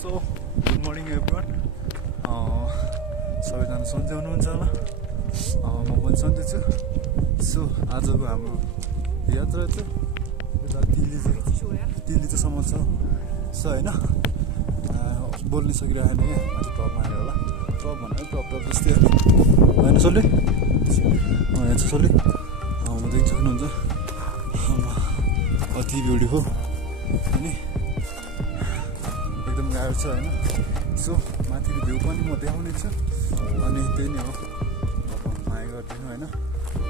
so good morning everyone सबैजना सन्चै हुनुहुन्छ होला म पनि सन्चै छु सो आजको हाम्रो यात्रा चाहिँ यता दिल्ली चाहिँ सम्म छ सो होइन बोल्नै सकिरहेको छैन क्या माथि टपमा आएर होला टप भनेर टप जस्तै होइन सोल्ली यहाँ चाहिँ सोल्ली म देख्छु सक्नुहुन्छ अति ब्युटिफुल अनि एकदम गाह्रो छ होइन सो माथिको भ्यू पनि म देखाउने छु अनि त्यही नै हो अब माया गरिदिनु होइन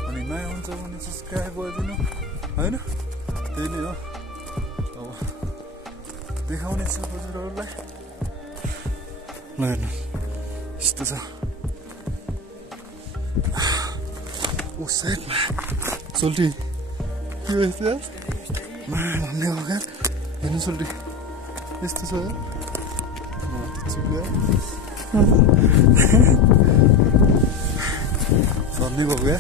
अनि नयाँ हुन्छ भने सब्सक्राइब गरिदिनु होइन त्यही नै हो अब देखाउने छु हजुरहरूलाई ल हेर्नु यस्तो छ ओ सेट सोल्टी के भएछ भन्ने हो क्या हेर्नु सोल्टी यस्तो छ झर्ने भएको क्या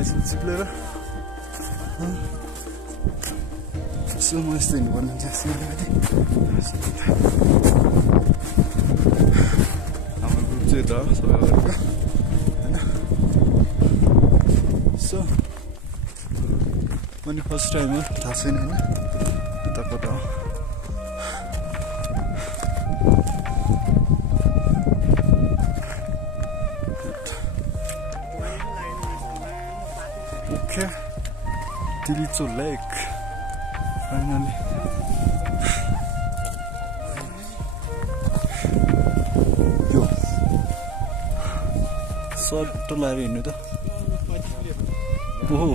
एकछिन चिप्लेर यसो म यस्तो हिँड्नुपर्ने हुन्छ हाम्रो ग्रुप चाहिँ यता सबै अगाडिको होइन सो पनि फर्स्ट टाइम हो थाहा छैन होइन यताबाट ओके तिलिचो लेक फाइनली यो सर्ट लाएर हिँड्नु त ओहो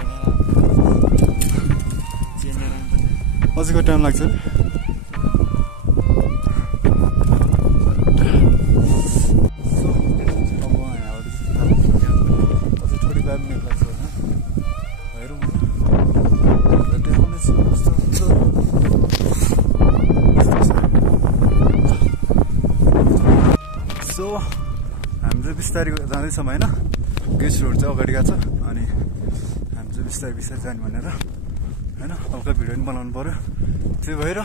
अझैको टाइम लाग्छ सो हामी चाहिँ बिस्तारै जाँदैछौँ होइन गेस्ट रोड चाहिँ अगाडि गएको छ अनि हामी चाहिँ बिस्तारै बिस्तारै जाने भनेर होइन हल्का भिडियो पनि बनाउनु पऱ्यो त्यही भएर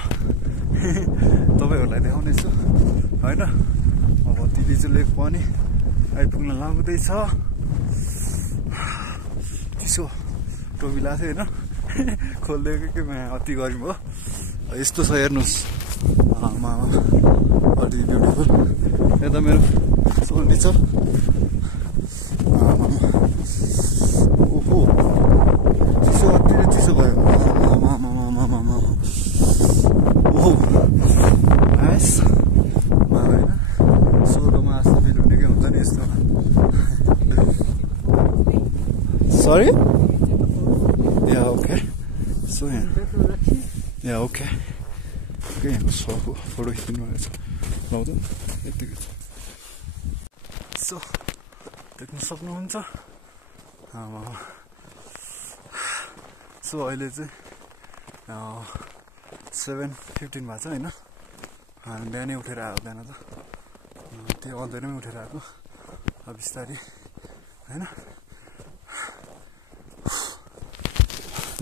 तपाईँहरूलाई देखाउनेछु होइन अब तिलिचो लेक पनि आइपुग्न लाग्दैछ चिसो टोपी लाएको थियो होइन खोलिदिएको के अति गर्मी भयो यस्तो छ हेर्नुहोस् अति ब्युटिफुल यता मेरो सोल्टी छ ओहो चिसो अति नै चिसो भयो ओहो नाइस होइन सोलोमा जस्तो फिल हुने के हुन्छ नि यस्तो सरी या ओके सो यहाँ या ओके यहाँको फोटो खिच्नु भएको छ लाउँदैन यतिकै सो देख्न सक्नुहुन्छ सो अहिले चाहिँ 7:15 भएको छ होइन हामी बिहानै उठेर आएको बिहान त त्यो अँधेरमै उठेर आएको अब बिस्तारै होइन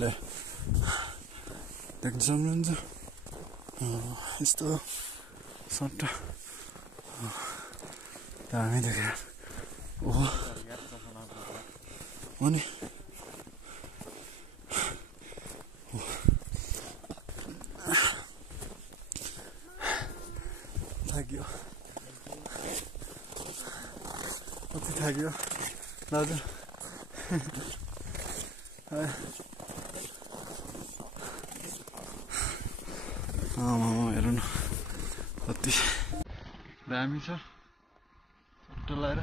ल देख्न सक्नुहुन्छ यस्तो सट्टा दामी देखेर ओहो अनि थाक्यो कति थाक्यो दाजु हेर्नु न कति दामी छ सट्ट लाएर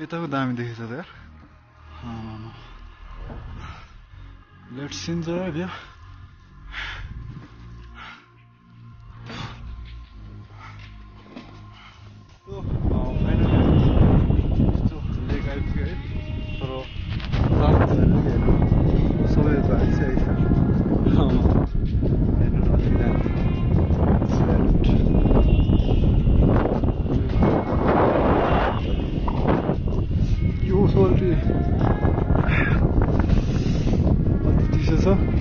यताको दामी देखेछ त यार लेट्स इन्जॉय भ्यू छ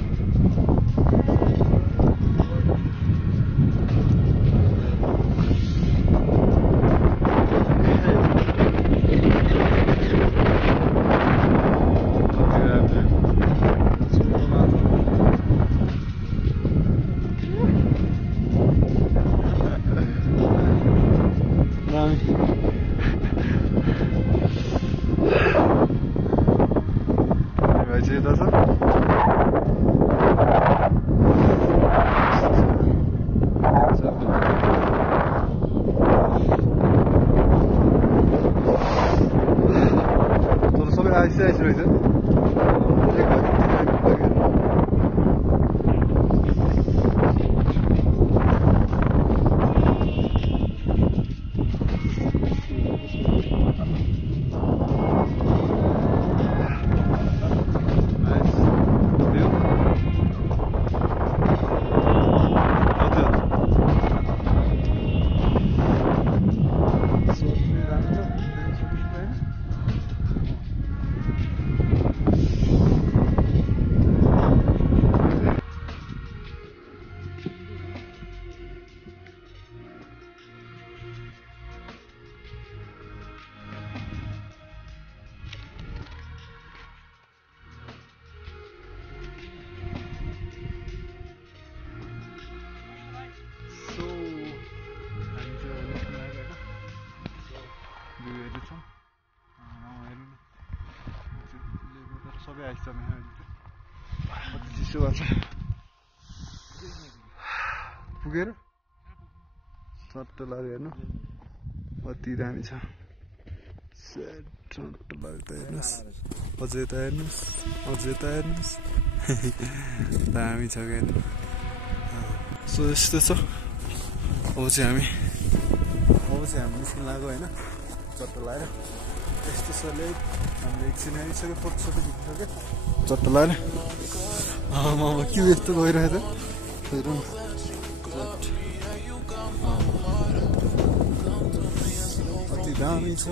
सबै आइसक्यो कति चिसो भएको छ पुगेर चट्ट लाग्यो हेर्नु कति दामी छ चट्ट लाग्यो त हेर्नुहोस् अझै त हेर्नुहोस् दामी छ क्या हेर्नु सो यस्तो छ अब चाहिँ हामी निस्किन लाग्यो होइन चट्ट लगाएर यस्तो छ ले हामीले एकछिन आइसक्यो फोटो खिचिसक्यो चट्ट लगाएर के यस्तो गइरहेको छ हेरौँ कति दामी छ